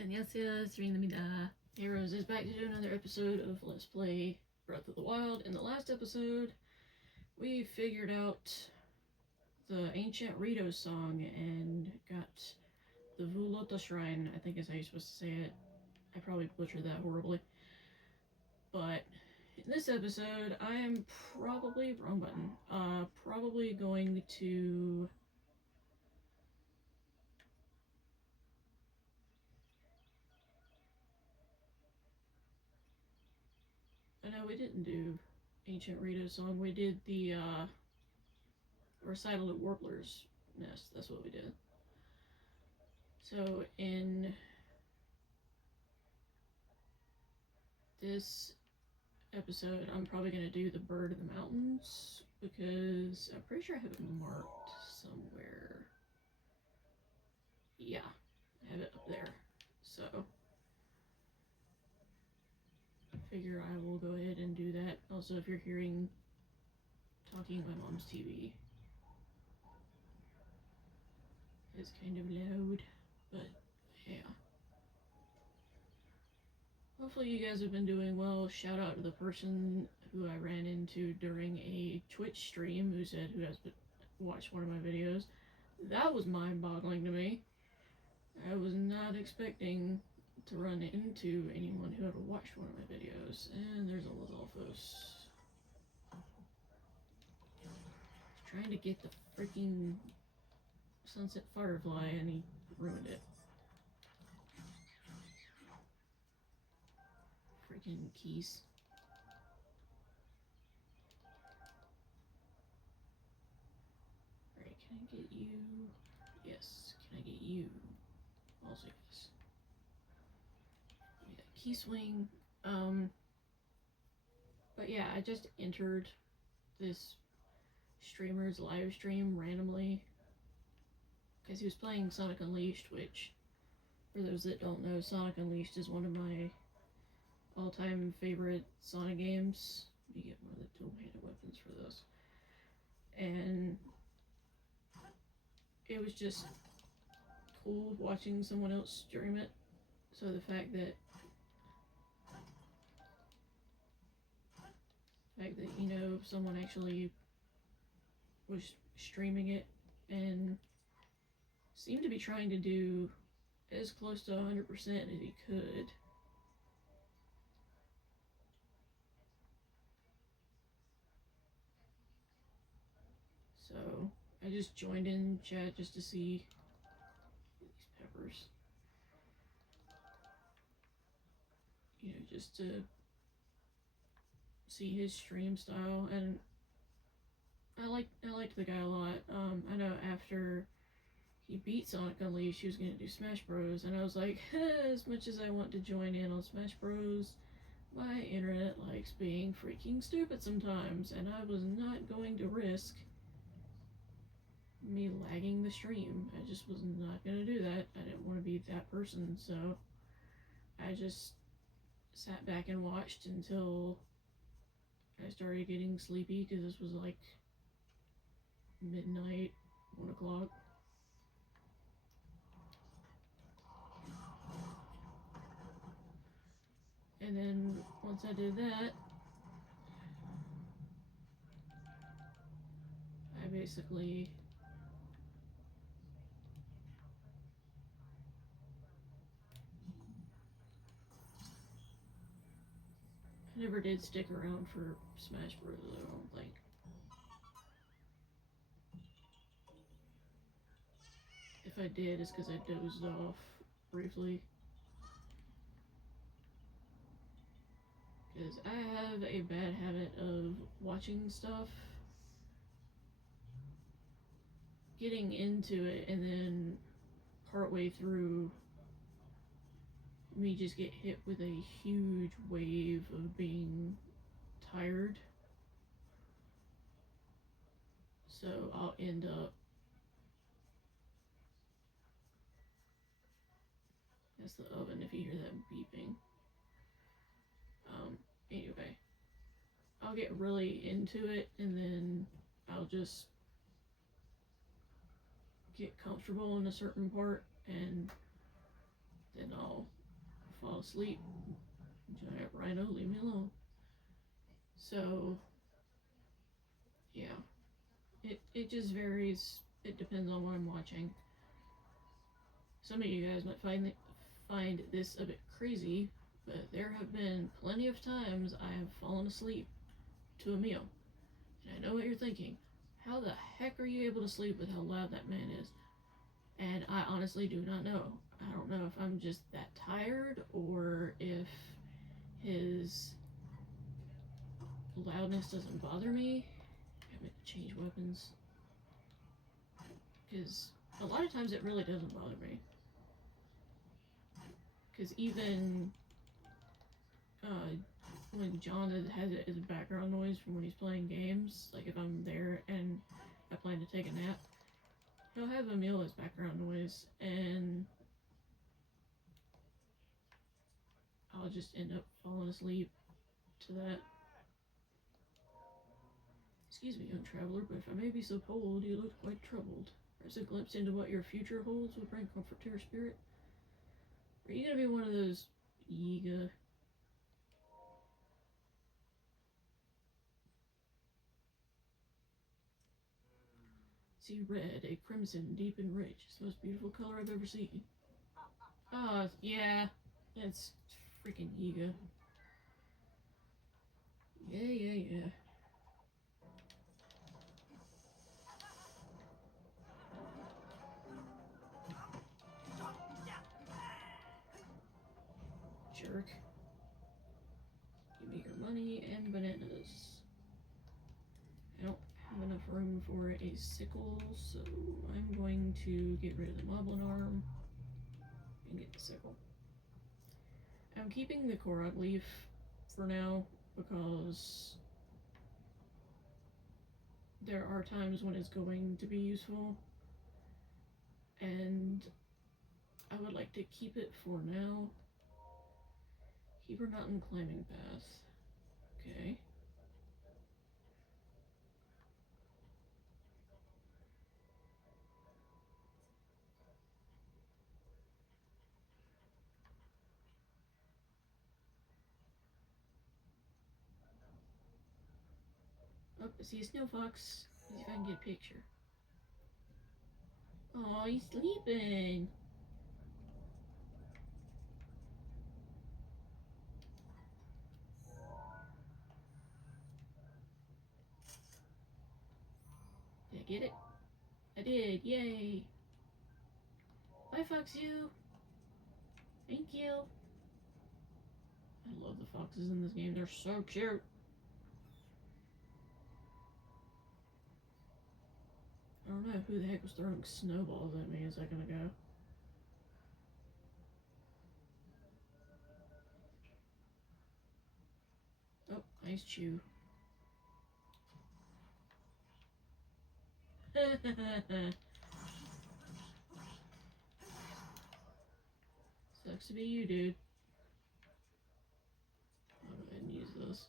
안녕하세요, 스링입니다. Heroes is back to do another episode of Let's Play Breath of the Wild. In the last episode, we figured out the ancient Rito song and got the Vulota Shrine, I think is how you're supposed to say it. I probably butchered that horribly. But in this episode, I am probably, wrong button, probably going to no, we didn't do Ancient Rito song. We did the Recital at Warbler's Nest. That's what we did. So in this episode, I'm probably going to do the Bird of the Mountains because I'm pretty sure I have it marked somewhere. Yeah, I have it up there. So I figure I will go ahead and do that. Also, if you're hearing talking my mom's TV, it's kind of loud, but yeah. Hopefully you guys have been doing well. Shout out to the person who I ran into during a Twitch stream who said who has watched one of my videos. That was mind-boggling to me. I was not expecting to run into anyone who ever watched one of my videos. And there's a Lizalfos. Trying to get the freaking Sunset Firefly and he ruined it. Freaking keys. Alright, can I get you? Yes. Can I get you? Also yes. Yeah, key swing. But yeah, I just entered this streamer's live stream randomly because he was playing Sonic Unleashed, which, for those that don't know, Sonic Unleashed is one of my all-time favorite Sonic games. Let me get one of the dual-handed weapons for this. And it was just cool watching someone else stream it. So the fact that you know someone actually was streaming it and seemed to be trying to do as close to 100% as he could. So I just joined in chat just to see these peppers. You know, just to see his stream style, and I liked the guy a lot. I know after he beat Sonic Unleashed, he was gonna do Smash Bros, and I was like, as much as I want to join in on Smash Bros, my internet likes being freaking stupid sometimes, and I was not going to risk me lagging the stream. I just was not gonna do that. I didn't want to be that person, so I just sat back and watched until I started getting sleepy because this was like midnight, 1 o'clock. And then once I did that, I basically never did stick around for Smash Bros, I don't think. If I did, it's because I dozed off briefly. Because I have a bad habit of watching stuff, getting into it, and then partway through, me just get hit with a huge wave of being tired. So I'll end up, that's the oven if you hear that beeping. Anyway, I'll get really into it and then I'll just get comfortable in a certain part and then I'll fell asleep. Giant rhino, leave me alone. So, yeah. It just varies. It depends on what I'm watching. Some of you guys might find this a bit crazy, but there have been plenty of times I have fallen asleep to a meal. And I know what you're thinking. How the heck are you able to sleep with how loud that man is? And I honestly do not know. I don't know if I'm just that tired or if his loudness doesn't bother me. I meant to change weapons. Because a lot of times it really doesn't bother me. Because even when John has it as a background noise from when he's playing games, like if I'm there and I plan to take a nap, he'll have a meal as background noise, and I'll just end up falling asleep to that. Excuse me, young traveler, but if I may be so bold, you look quite troubled. As a glimpse into what your future holds would bring comfort to your spirit. Are you gonna be one of those Yiga? See red, a crimson, deep and rich. It's the most beautiful color I've ever seen. Oh, yeah. That's freaking Yiga. Yeah. Jerk. Give me your money and bananas. I don't have enough room for a sickle, so I'm going to get rid of the moblin arm and get the sickle. I'm keeping the Korok leaf for now because there are times when it's going to be useful, and I would like to keep it for now. Keep her not in climbing path. Okay. Oh, I see a snow fox. Let's see if I can get a picture. Oh, he's sleeping. Did I get it? I did. Yay. Bye, Fox you. Thank you. I love the foxes in this game. They're so cute. I don't know who the heck was throwing snowballs at me a second ago. Oh, nice chew. Sucks to be you, dude. I'll go ahead and use this.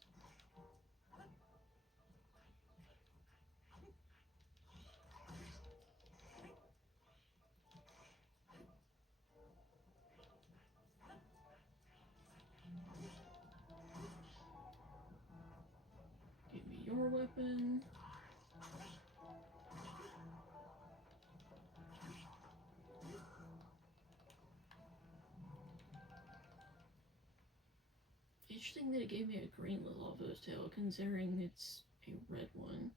Give me your weapon. Interesting that it gave me a green Lilavo's tail, considering it's a red one.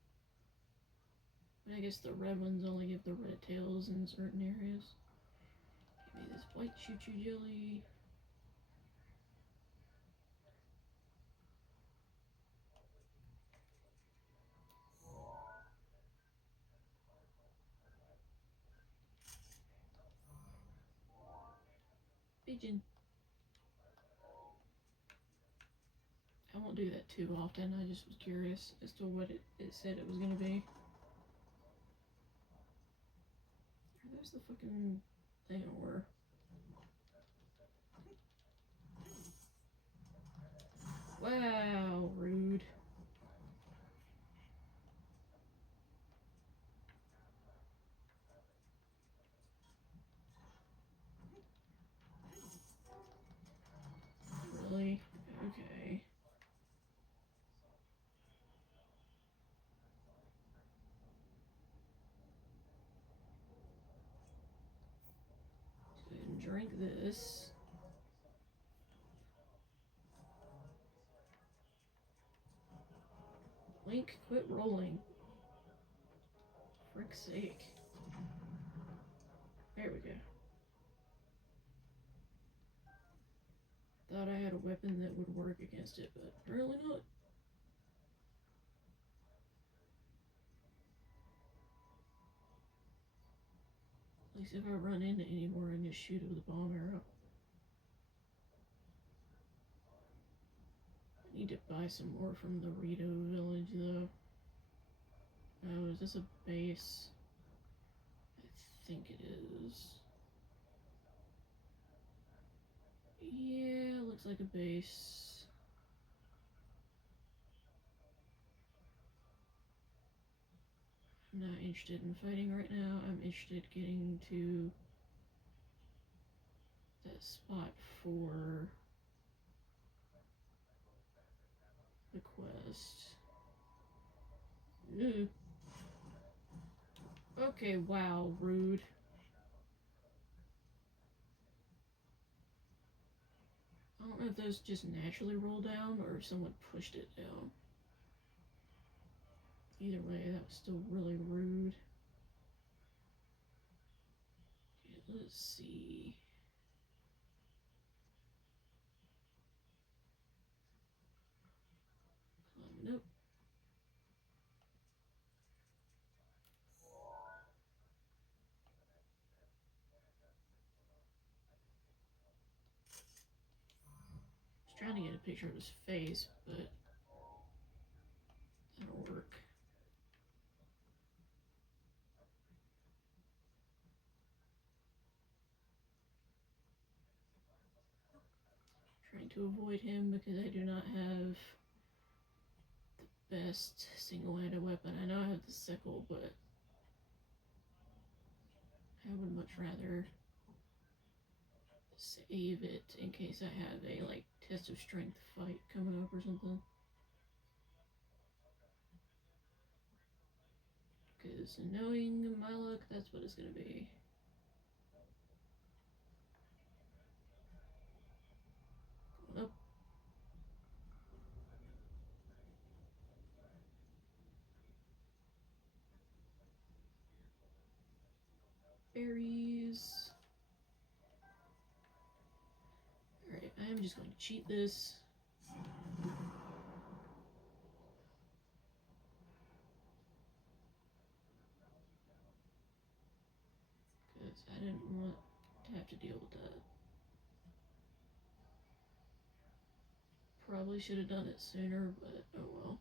But I guess the red ones only give the red tails in certain areas. Give me this white choo-choo jelly. Pigeon. I won't do that too often, I just was curious as to what it said it was gonna be. There's the fucking thing over. Wow, rude. drink this. Link, quit rolling. Frick's sake. There we go. Thought I had a weapon that would work against it, but apparently not. At least if I run into anymore, I can just shoot it with a bomb arrow. I need to buy some more from the Rito village, though. Oh, is this a base? I think it is. Yeah, looks like a base. I'm not interested in fighting right now. I'm interested in getting to that spot for the quest. Ooh. Okay, wow, rude. I don't know if those just naturally roll down or if someone pushed it down. Either way, that was still really rude. Okay, let's see. Climbing up. I was trying to get a picture of his face, but that'll work. Trying to avoid him because I do not have the best single-handed weapon. I know I have the sickle, but I would much rather save it in case I have a like test of strength fight coming up or something. Because knowing my luck, that's what it's gonna be. Going up. Berries. Alright, I am just going to cheat this. Because I didn't want to have to deal with that. Probably should have done it sooner, but oh well.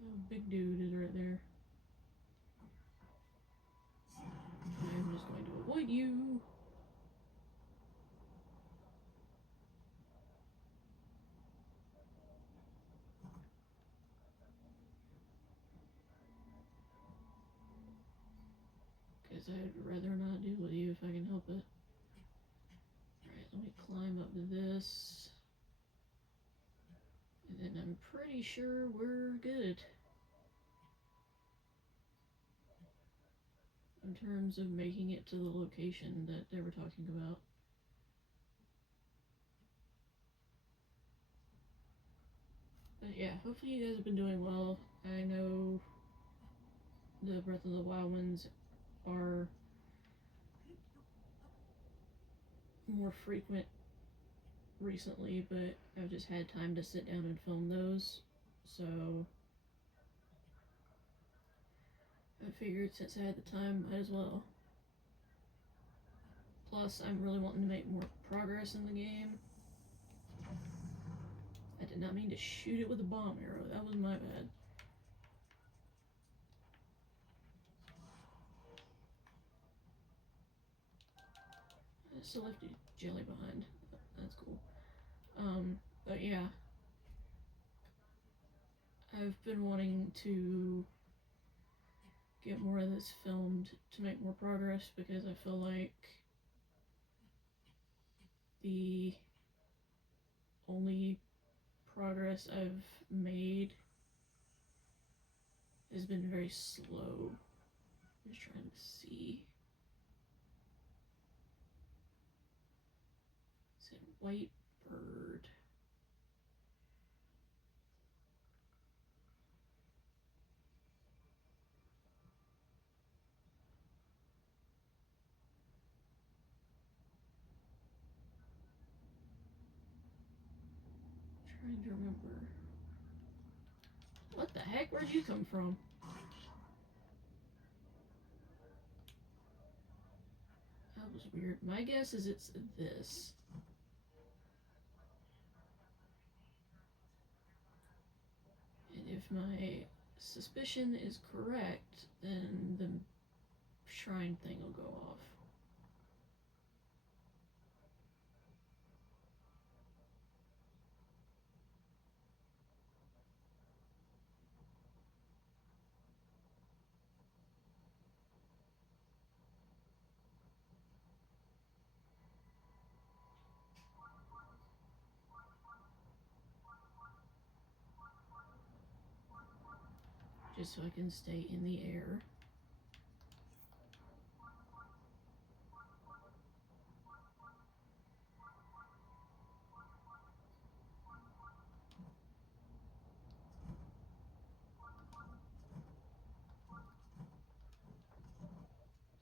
Oh, big dude is right there. I'm just going to avoid you. Because I'd rather not deal with you if I can help it. Alright, let me climb up to this. And then I'm pretty sure we're good. In terms of making it to the location that they were talking about. But yeah, hopefully you guys have been doing well. I know the Breath of the Wild ones are more frequent recently, but I've just had time to sit down and film those. So I figured since I had the time, might as well. Plus, I'm really wanting to make more progress in the game. I did not mean to shoot it with a bomb arrow. That was my bad. I still left jelly behind. That's cool. But yeah. I've been wanting to get more of this filmed to make more progress because I feel like the only progress I've made has been very slow. I'm just trying to see. Is it white bird? Trying to remember. What the heck? Where'd you come from? That was weird. My guess is it's this. And if my suspicion is correct, then the shrine thing will go off. Just so I can stay in the air.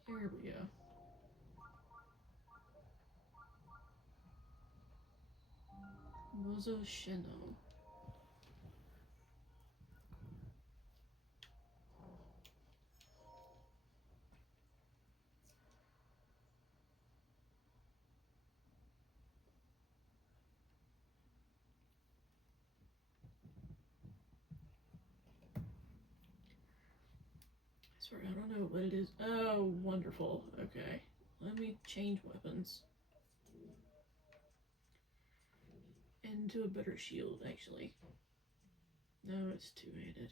There we go. Mozo Shino. Sorry, I don't know what it is. Oh, wonderful. Okay. Let me change weapons. Into a better shield, actually. No, it's two-handed.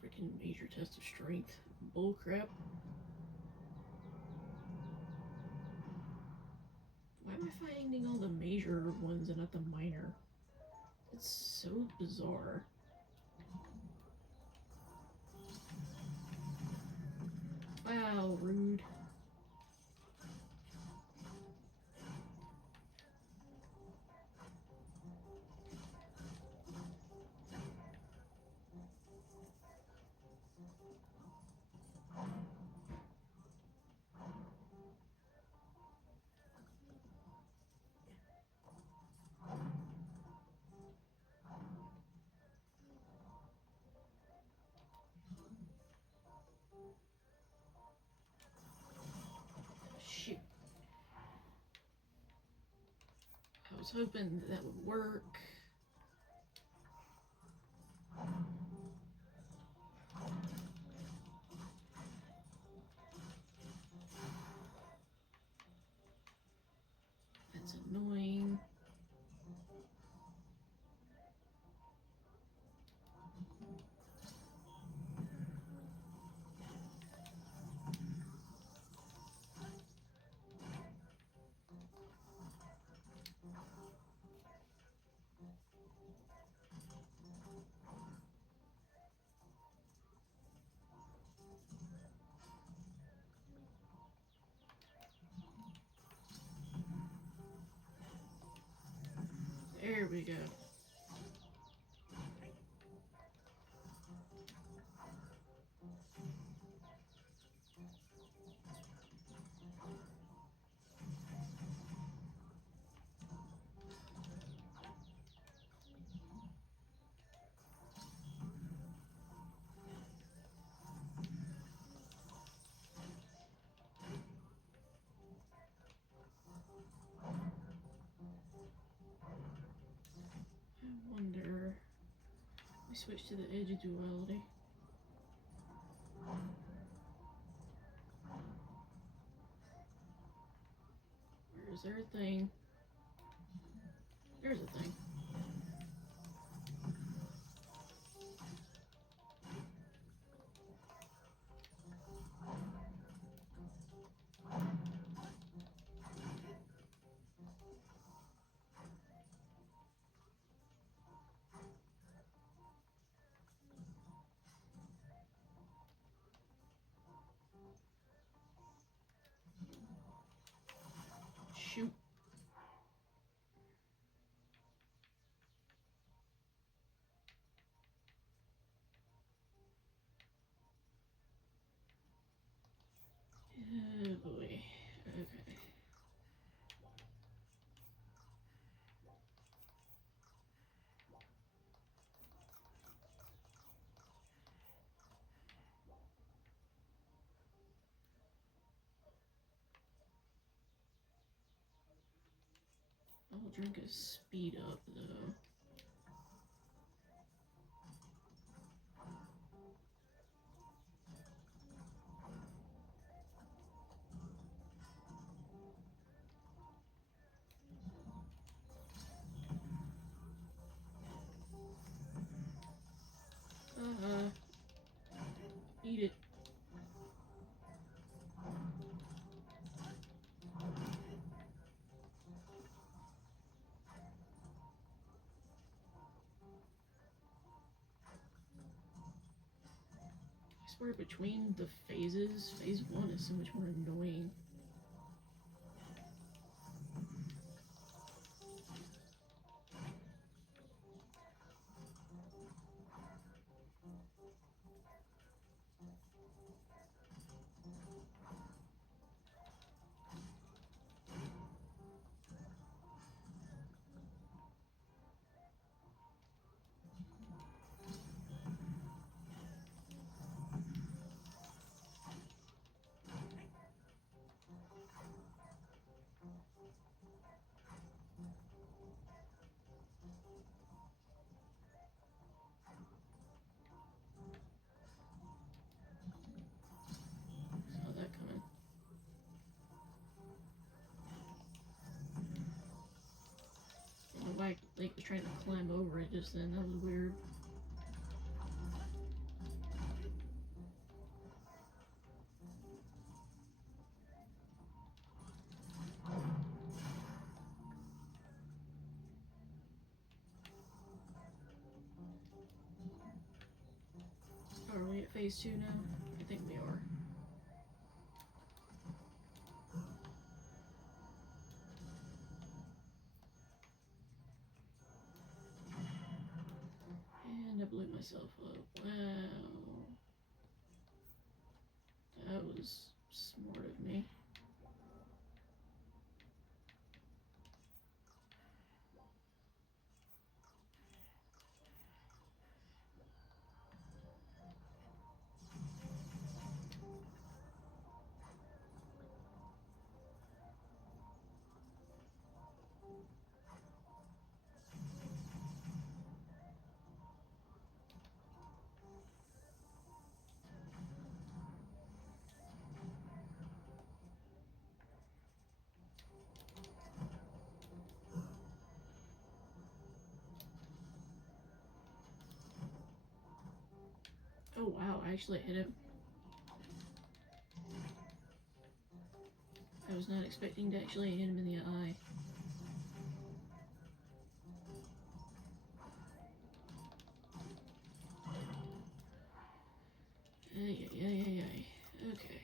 Freaking major test of strength. Bullcrap. Why am I finding all the major ones and not the minor? It's so bizarre. Wow, rude. Shoot. I was hoping that would work. That's annoying. There we go. I wonder. We switch to the edge of duality. Where's their thing? There's a thing. boy. Okay. I'll drink a speed up though. Eat it. I swear between the phases, phase 1 is so much more annoying. Saw that coming. My leg was trying to climb over it just then. That was weird. Are we at phase 2 now? I think we are. And I blew myself up. Wow. That was smart of me. Oh wow, I actually hit him. I was not expecting to actually hit him in the eye. Ay, ay, ay, ay, ay. Okay.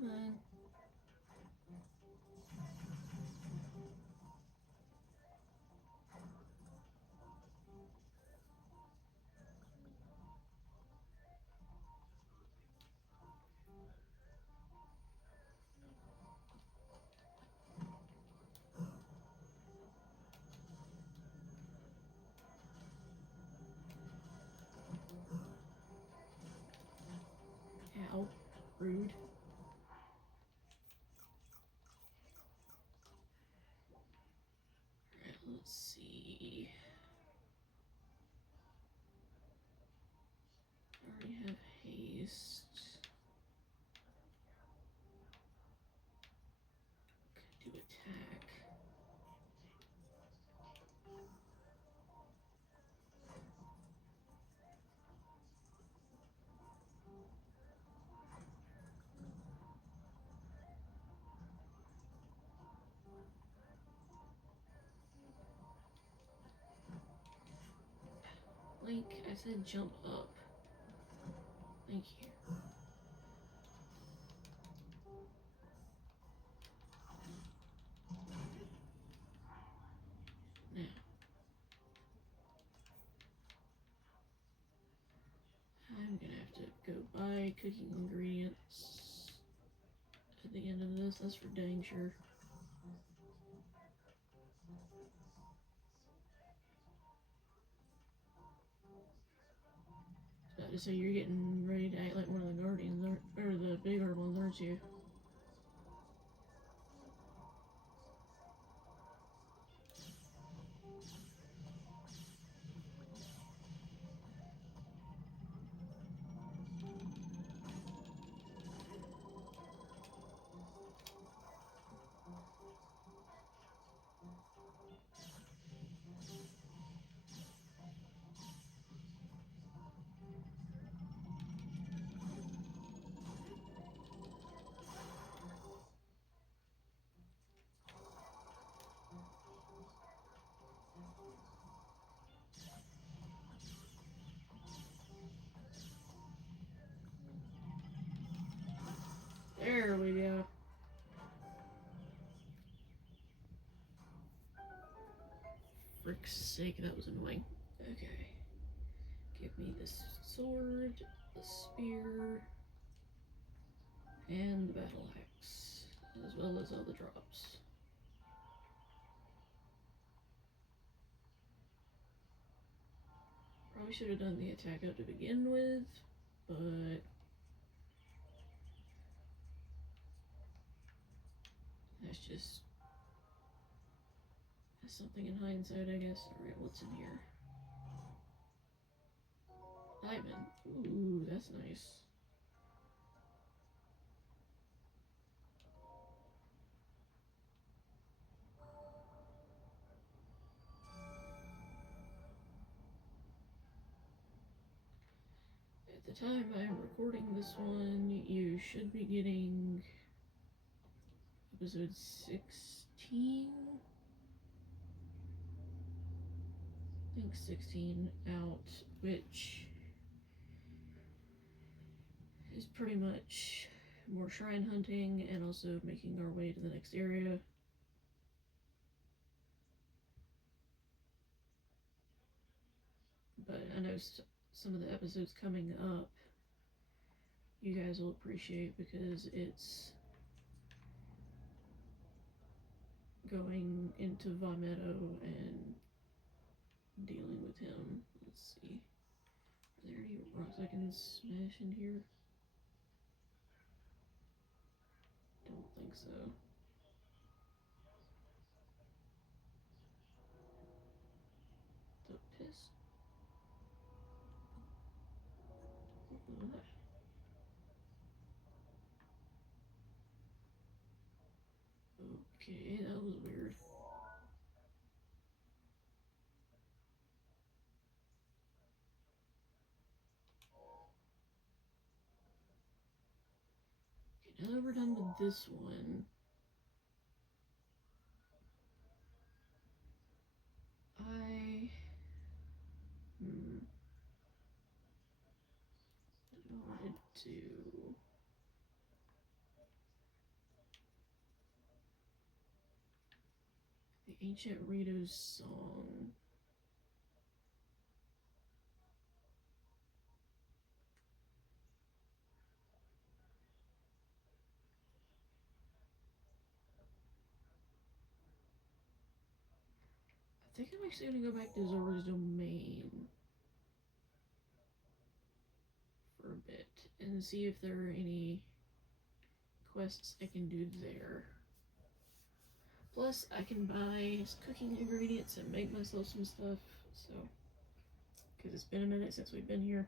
Come on. Ow. Rude. Let's see. I already have haste. Could do attack. Link, I said jump up. Thank you. Now, I'm gonna have to go buy cooking ingredients at the end of this, that's for dang sure. I was about to say, you're getting ready to act like one of the guardians, or the bigger ones, aren't you? There we go. Frick's sake, that was annoying. Okay. Give me this sword, the spear, and the battle axe, as well as all the drops. Probably should have done the attack up to begin with, but that's something in hindsight, I guess. Alright, what's in here? Diamond. Ooh, that's nice. At the time I'm recording this one, you should be getting episode 16? I think 16 out, which is pretty much more shrine hunting and also making our way to the next area. But I know some of the episodes coming up you guys will appreciate because it's going into Vimetto and dealing with him. Let's see. Are there any rocks I can smash in here? Don't think so. The piss? What? Okay, that was weird. Okay, now that we're done with this one, I wanted to the ancient Rito's song. I think I'm actually gonna go back to Zora's domain for a bit and see if there are any quests I can do there. Plus, I can buy cooking ingredients and make myself some stuff, so. Because it's been a minute since we've been here.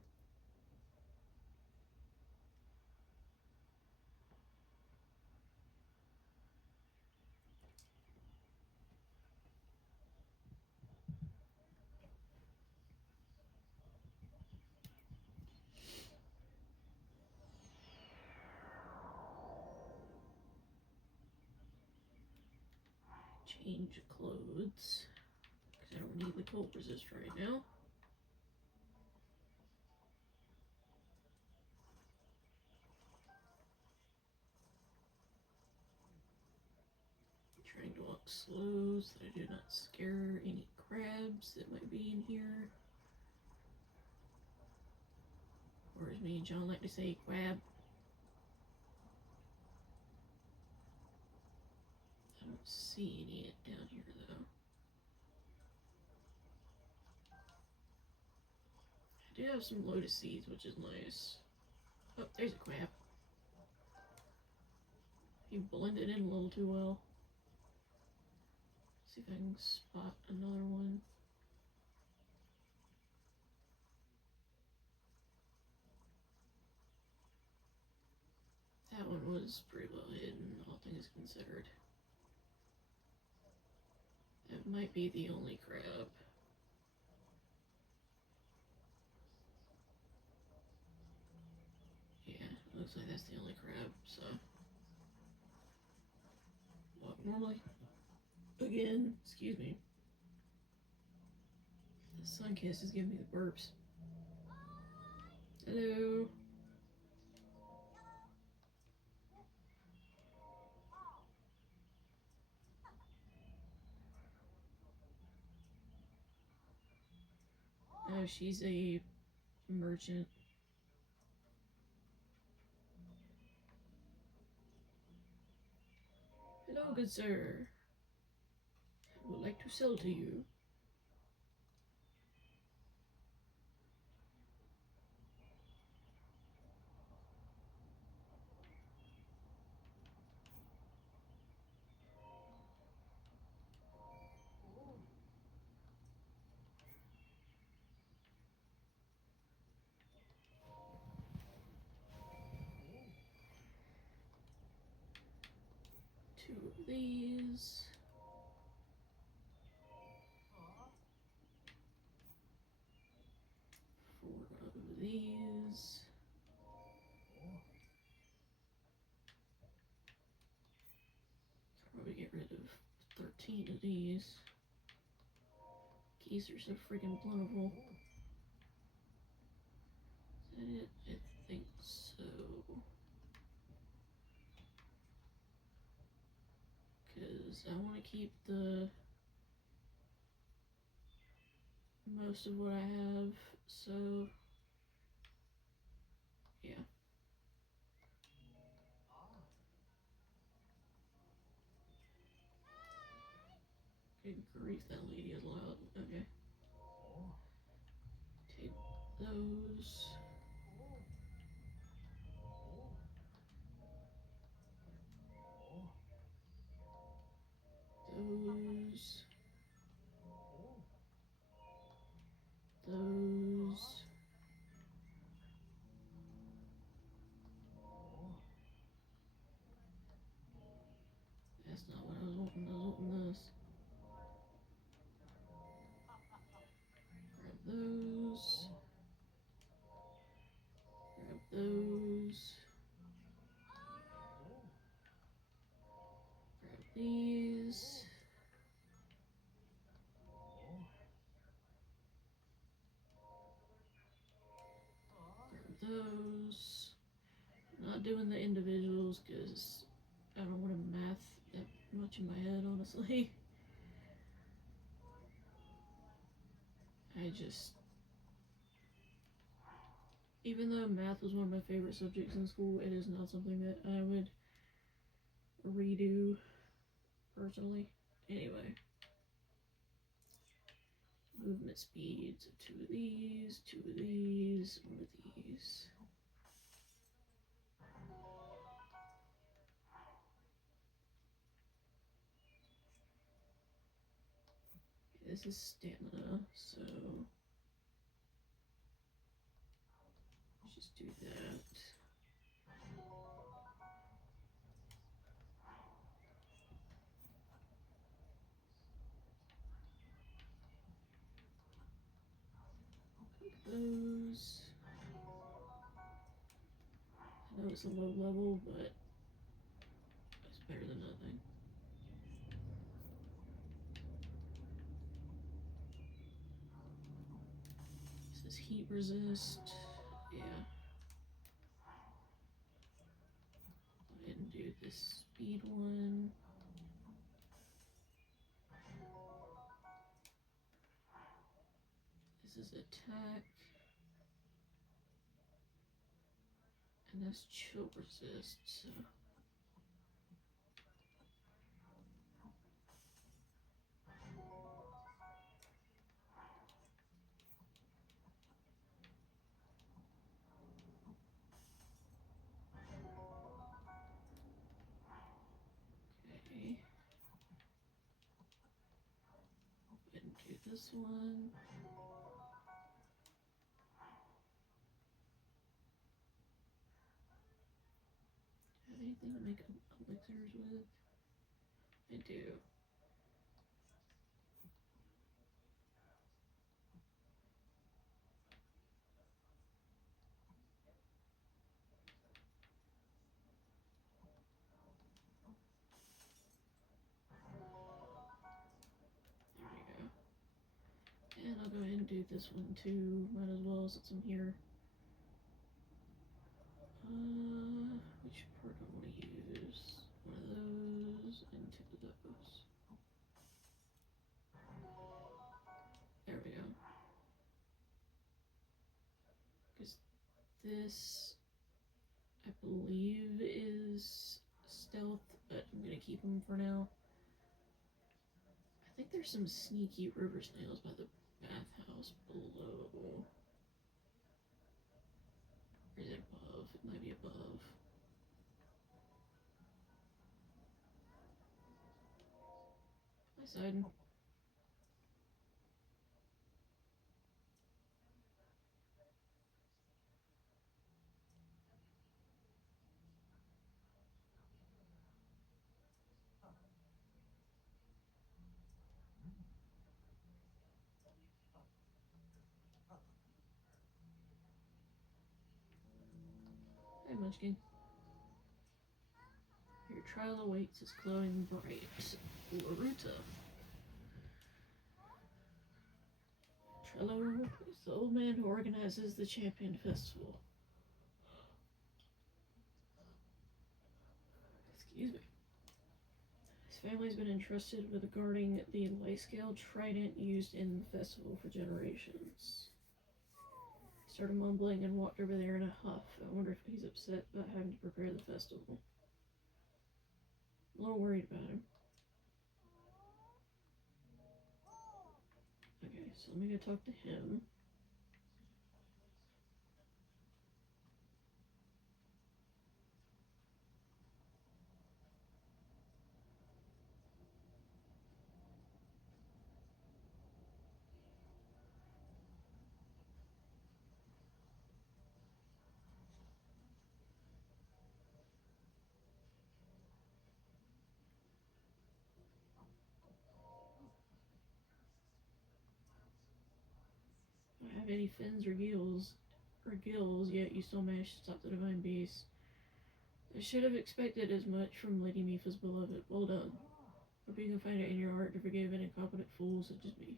Change clothes. Because I don't need the cold resist right now. Trying to walk slow so that I do not scare any crabs that might be in here. Or as me and John like to say, crab. I don't see any down here though. I do have some lotus seeds, which is nice. Oh, there's a crab. He blended in a little too well. See if I can spot another one. That one was pretty well hidden, all things considered. That might be the only crab. Yeah, looks like that's the only crab, so. Walk normally. Again, excuse me. The sun kiss is giving me the burps. Hello. Oh, she's a merchant. Hello, good sir. I would like to sell to you. Two of these. Four of these. Probably get rid of 13 of these. Geese are so freaking plentiful. Is that it? I think so. Because I want to keep the most of what I have, so yeah. Good grief, that lady is loud. Okay. Take those. Those. Those. That's not what I was wanting. I was wanting this. Grab those. Grab those. Grab these. Grab those. Not doing the individuals because I don't want to math that much in my head, honestly. Even though math was one of my favorite subjects in school, it is not something that I would redo personally. Anyway. Movement speed, so two of these, one of these. guys his stamina, so let's just do that. Those. I know it's a low level, but it's better than nothing. This is heat resist. Yeah. Go ahead and do this speed one. This is attack. And that's chill resist, so. Okay. Go ahead and do this one. Have anything to make elixirs with? I do. There we go. And I'll go ahead and do this one too. Might as well since I'm here. Which part do I want to use? One of those and two of those. There we go. Because this, I believe, is stealth, but I'm going to keep them for now. I think there's some sneaky river snails by the bathhouse below. Or is it above? It might be above. Hi, Sidon. Hey, Munchkin. Your trial awaits is glowing bright. Laruta. Trello is the old man who organizes the Champion Festival. Excuse me. His family's been entrusted with guarding the light-scale trident used in the festival for generations. He started mumbling and walked over there in a huff. I wonder if he's upset about having to prepare the festival. I'm a little worried about him. Okay, so let me go talk to him. Don't have any fins or gills, yet you still managed to stop the divine beast. I should have expected as much from Lady Mifa's beloved. Well done. For being a fighter in your heart to forgive an incompetent fool such as me.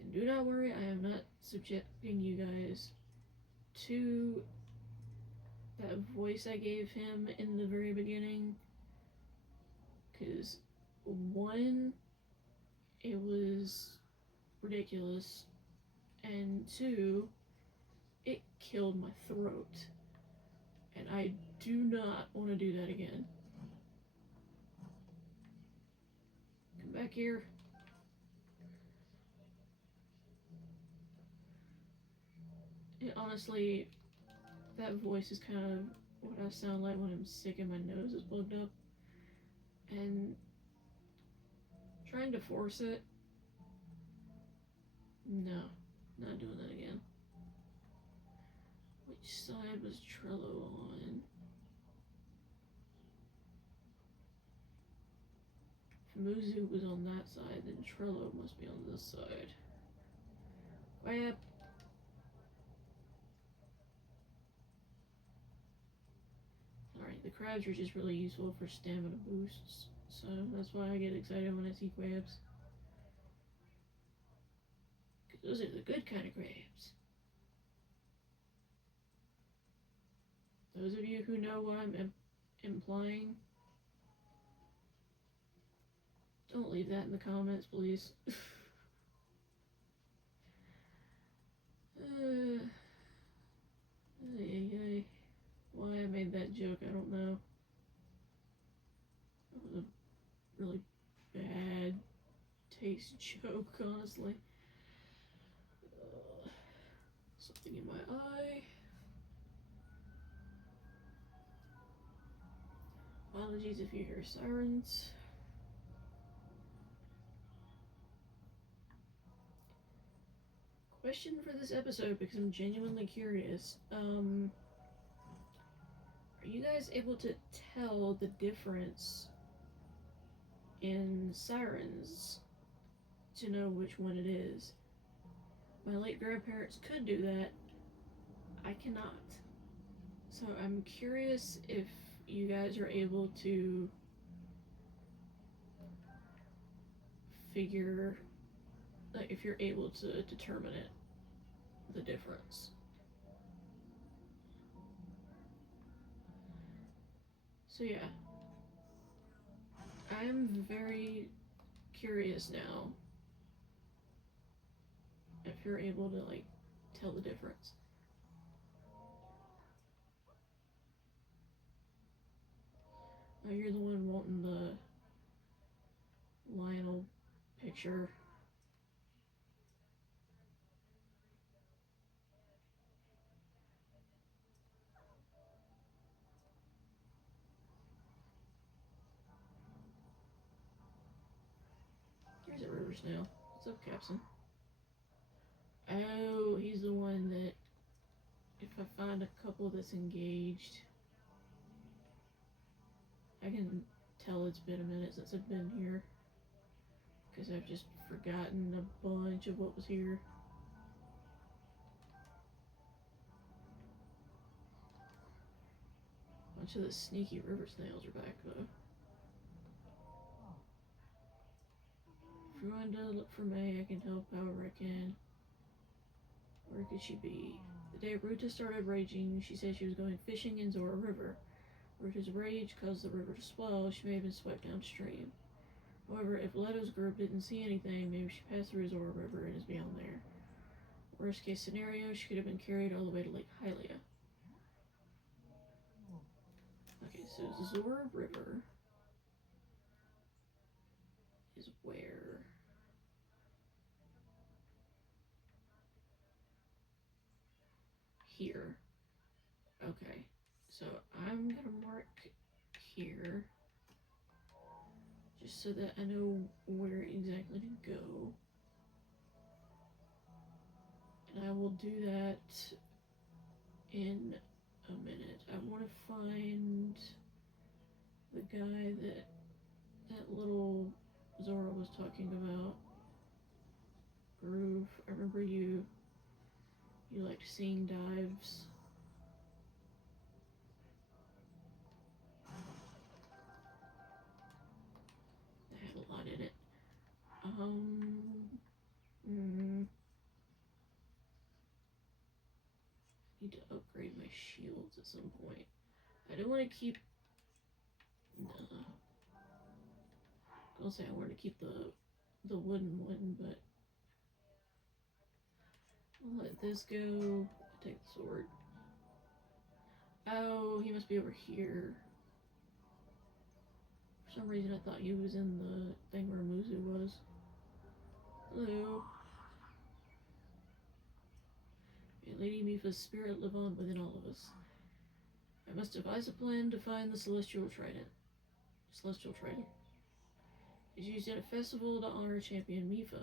And do not worry, I am not subjecting you guys to that voice I gave him in the very beginning. Because, one, it was ridiculous. And two, it killed my throat. And I do not want to do that again. Come back here. And honestly, that voice is kind of what I sound like when I'm sick and my nose is plugged up. And trying to force it No, not doing that again. Which side was Trello on? If Muzu was on that side, then Trello must be on this side. Crap. Alright, the crabs are just really useful for stamina boosts, so that's why I get excited when I see crabs. Because those are the good kind of crabs. Those of you who know what I'm implying, don't leave that in the comments, please. Why I made that joke, I don't know. That was a really bad taste joke, honestly. Something in my eye. Apologies if you hear sirens. Question for this episode, because I'm genuinely curious. Are you guys able to tell the difference in sirens to know which one it is? My late grandparents could do that. I cannot. So I'm curious if you guys are able to figure, like, if you're able to determine it, the difference. So yeah, I'm very curious now if you're able to, like, tell the difference. Oh, you're the one wanting the Lionel picture. Here's a river snail. What's up, Capson? Oh, he's the one that, if I find a couple that's engaged, I can tell it's been a minute since I've been here, because I've just forgotten a bunch of what was here. A bunch of the sneaky river snails are back, though. If you're going to look for May, I can help however I can. Where could she be? The day Ruta started raging, she said she was going fishing in Zora River. Ruta's rage caused the river to swell. She may have been swept downstream. However, if Leto's group didn't see anything, maybe she passed through Zora River and is beyond there. Worst case scenario, she could have been carried all the way to Lake Hylia. Okay, so Zora River is where? Here. Okay, so I'm gonna mark here just so that I know where exactly to go. And I will do that in a minute. I want to find the guy that little Zora was talking about. Groove. I remember you liked seeing dives. That had a lot in it. Need to upgrade my shields at some point. I don't want to keep. Nah. I'll say I want to keep the wooden one, but I'll let this go. Take the sword. Oh, he must be over here. For some reason, I thought he was in the thing where Muzu was. Hello. May Lady Mifa's spirit live on within all of us. I must devise a plan to find the Celestial Trident. Celestial Trident. It's used at a festival to honor champion Mifa.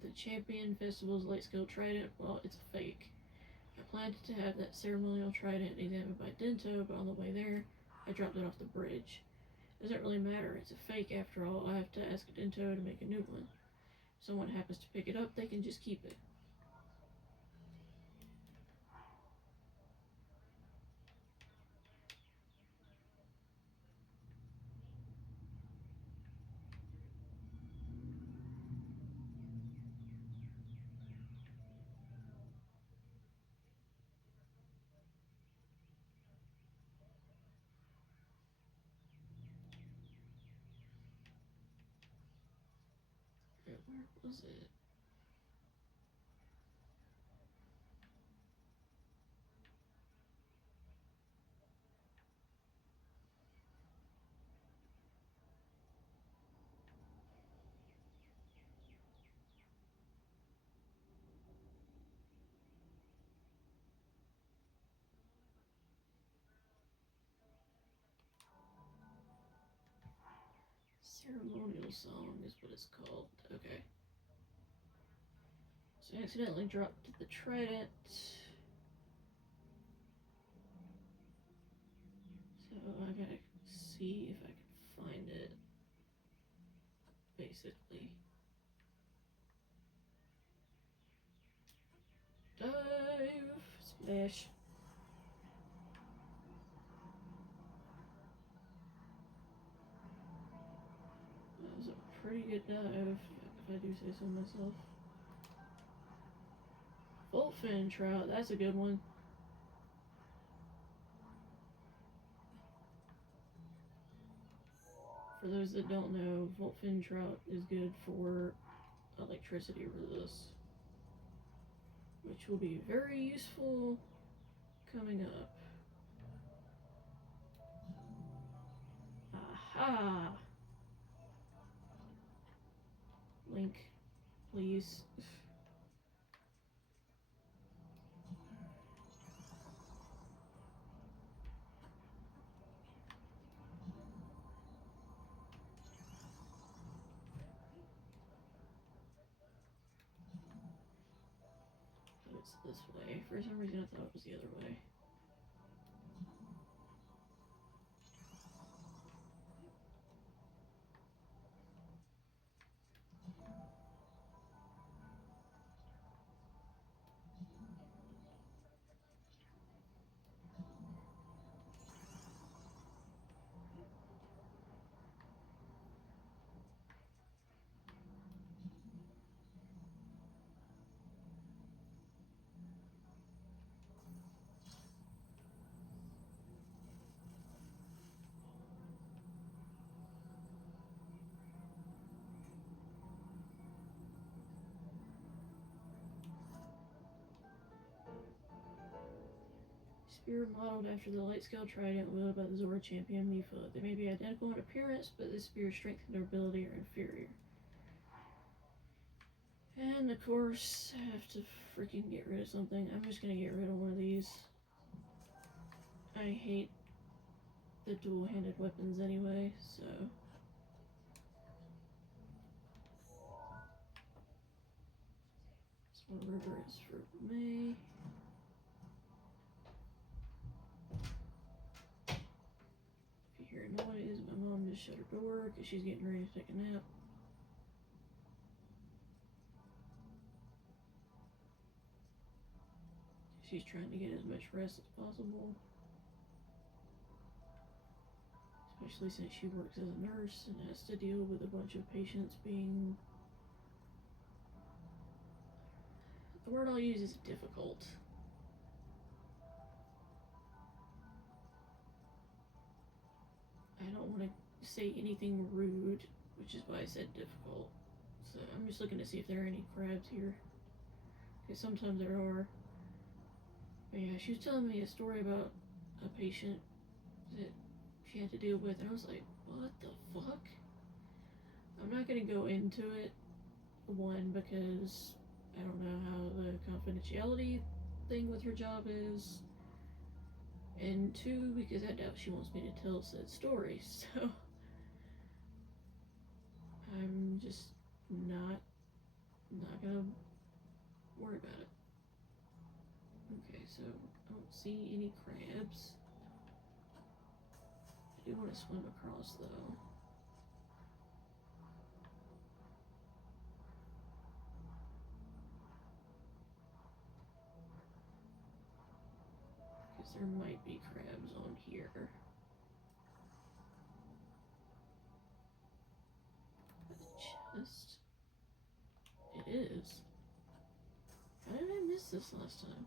The Champion Festival's light skill trident, well, it's a fake. I planned to have that ceremonial trident examined by Dento, but on the way there, I dropped it off the bridge. It doesn't really matter, it's a fake after all. I have to ask Dento to make a new one. If someone happens to pick it up, they can just keep it. Where was it? Ceremonial song is what it's called. Okay. So I accidentally dropped the trident. So I gotta see if I can find it. Basically. Dive! Smash. That was a pretty good dive, if I do say so myself. Voltfin trout, that's a good one. For those that don't know, Voltfin trout is good for electricity resist, which will be very useful coming up. Aha! Link, please. Oh, it's this way. For some reason I thought it was the other way. Spear modeled after the light scale trident wielded by the Zora champion Mifa. They may be identical in appearance, but this spear's strength and durability are inferior. And of course, I have to freaking get rid of something. I'm just gonna get rid of one of these. I hate the dual-handed weapons anyway, so. This one river is for me. If you hear noise, my mom just shut her door because she's getting ready to take a nap. She's trying to get as much rest as possible. Especially since she works as a nurse and has to deal with a bunch of patients being... The word I'll use is difficult. I don't want to say anything rude, which is why I said difficult. So I'm just looking to see if there are any crabs here. Because sometimes there are. But yeah, she was telling me a story about a patient that she had to deal with, and I was like, what the fuck? I'm not going to go into it, one, because I don't know how the confidentiality thing with her job is, and two, because I doubt she wants me to tell said story, so I'm just not Not gonna worry about it. Okay, so I don't see any crabs. I do want to swim across though. Because there might be crabs on here. A chest? It is. How did I miss this last time?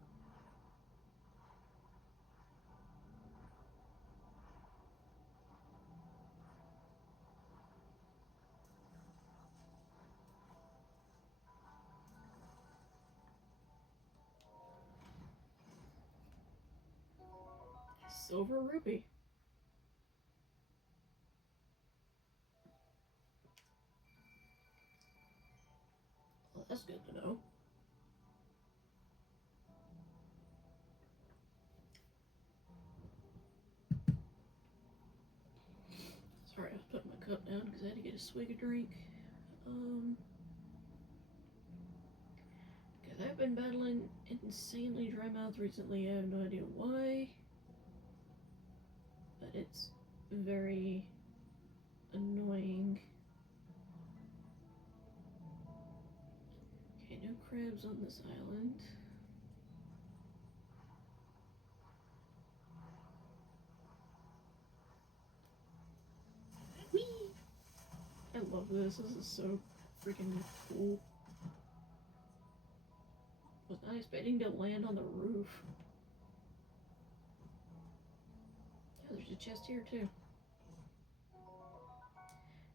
Silver ruby. Well, that's good to know. Sorry, I was putting my cup down because I had to get a swig of drink. Because I've been battling insanely dry mouth recently. I have no idea why. But it's very annoying. Okay, no crabs on this island. Whee! I love this. This is so freaking cool. Was not expecting to land on the roof. Yeah, there's a chest here too.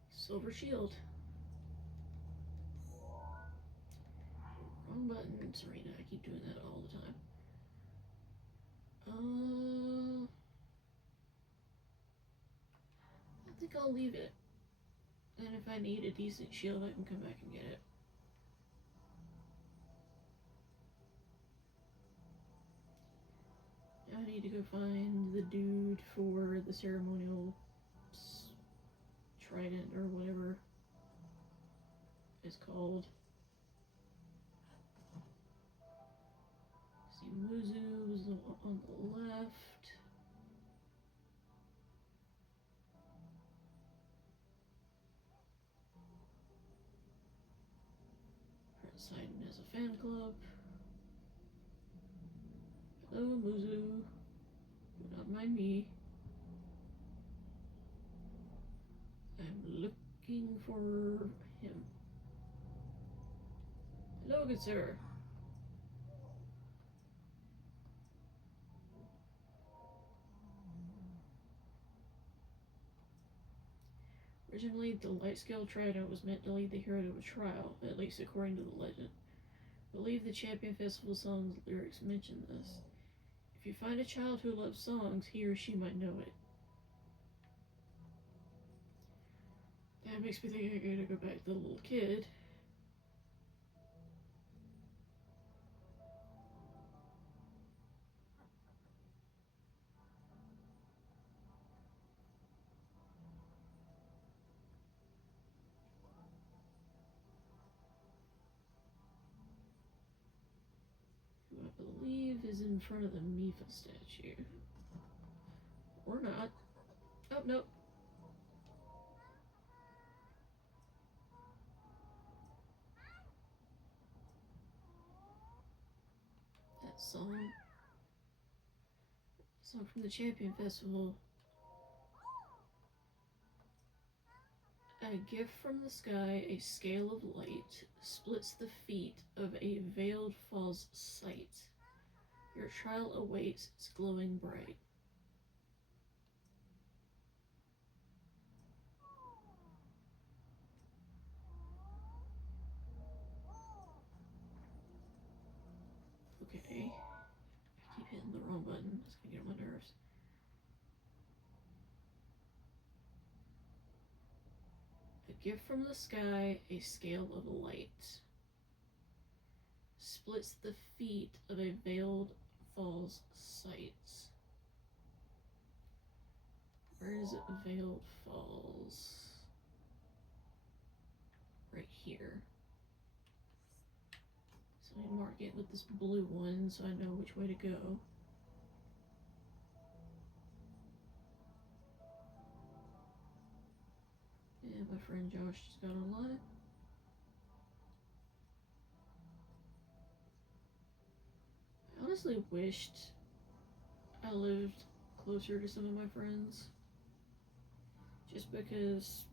Silver shield. Wrong button, Serena. I keep doing that all the time. I think I'll leave it. And if I need a decent shield, I can come back and get it. I need to go find the dude for the ceremonial trident or whatever it's called. See, Muzu is on the left. Poseidon has a fan club. Hello, Muzu. Do not mind me. I'm looking for him. Hello, good sir. Originally, the light scale trident was meant to lead the hero to a trial, at least according to the legend. I believe the Champion Festival song's lyrics mention this. If you find a child who loves songs, he or she might know it. That makes me think I gotta go back to the little kid. Who I believe is in front of the Mifa statue. Or not. Oh, nope. That song from the Champion Festival. A gift from the sky, a scale of light, splits the feet of a veiled false sight. Your trial awaits, it's glowing bright. Okay. I keep hitting the wrong button. It's gonna get on my nerves. A gift from the sky, a scale of light. Splits the feet of a veiled false sight. Where is it? Veiled Falls? Right here. Mark it with this blue one so I know which way to go. And my friend Josh just got online. I honestly wished I lived closer to some of my friends. Just because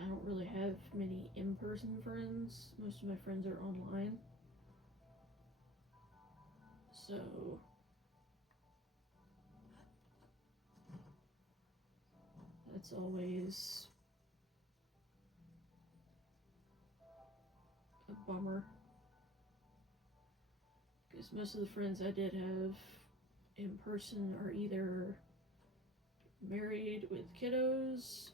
I don't really have many in-person friends. Most of my friends are online. So that's always a bummer. Because most of the friends I did have in person are either married with kiddos,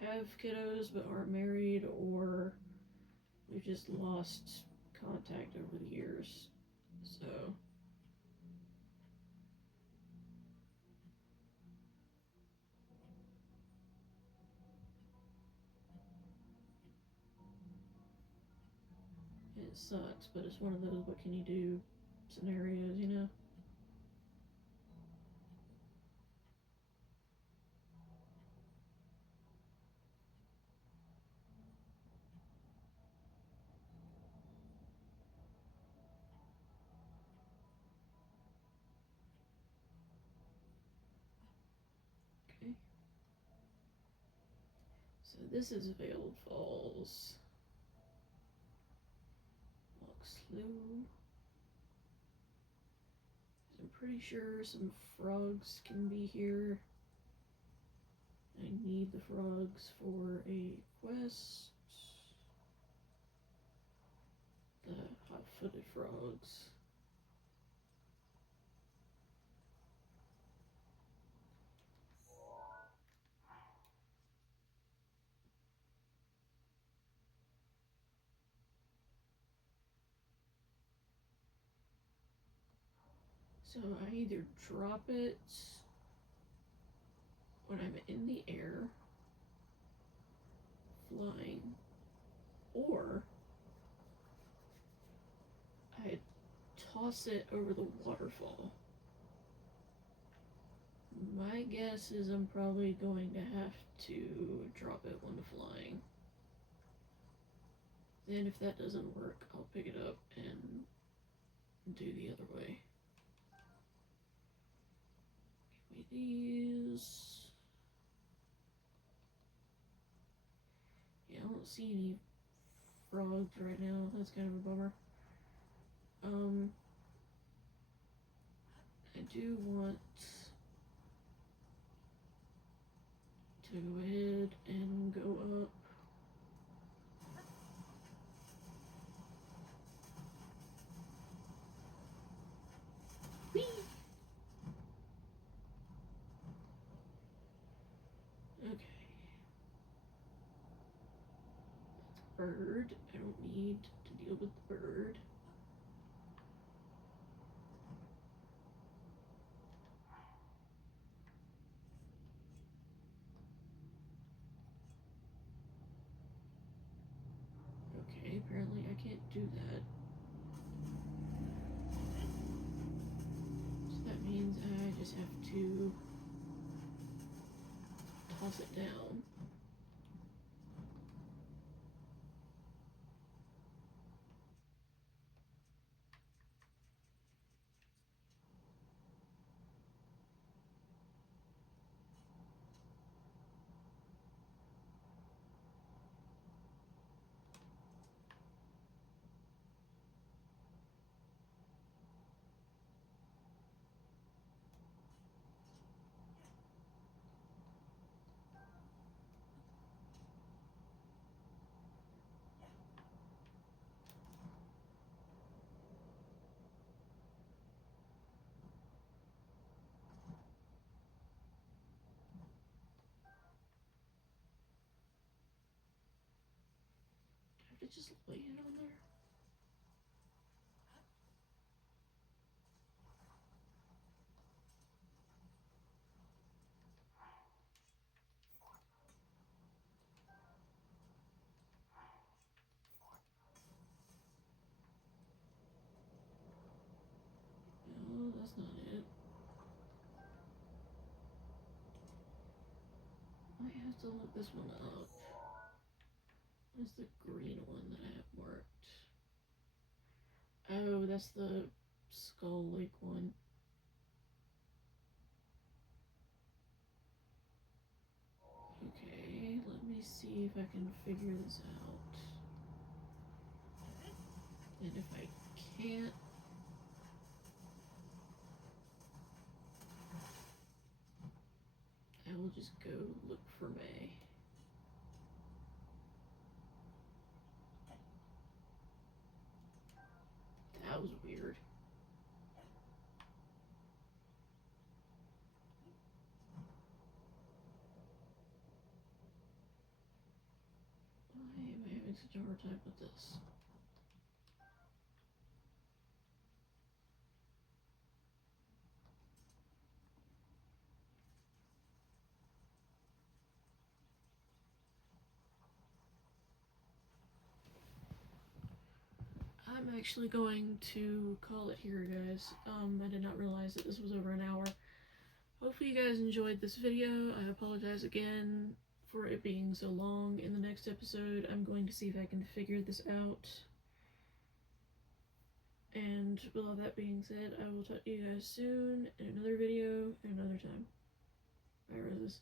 have kiddos but aren't married, or we've just lost contact over the years. So it sucks, but it's one of those what can you do scenarios, you know? Okay. So this is Veiled Falls. Walk slow. I'm pretty sure some frogs can be here. I need the frogs for a quest. The hot-footed frogs. So I either drop it when I'm in the air, flying, or I toss it over the waterfall. My guess is I'm probably going to have to drop it when flying. Then if that doesn't work, I'll pick it up and do the other way. Give me these. Yeah, I don't see any frogs right now. That's kind of a bummer. I do want to go ahead and go up. Whee! Okay. Bird. I don't need to deal with the bird. Okay, apparently I can't do that. So that means I just have to toss it down. I have to just lay it on there. might have to look this one up. That's the green one that I have marked. Oh, that's the Skull Lake one. Okay, let me see if I can figure this out. And if I can't, I will just go look for May. That was weird. Why am I having such a hard time with this? I'm actually going to call it here, guys. I did not realize that this was over an hour. Hopefully you guys enjoyed this video. I apologize again for it being so long. In the next episode, I'm going to see if I can figure this out. And with all that being said, I will talk to you guys soon in another video at another time. Bye, roses.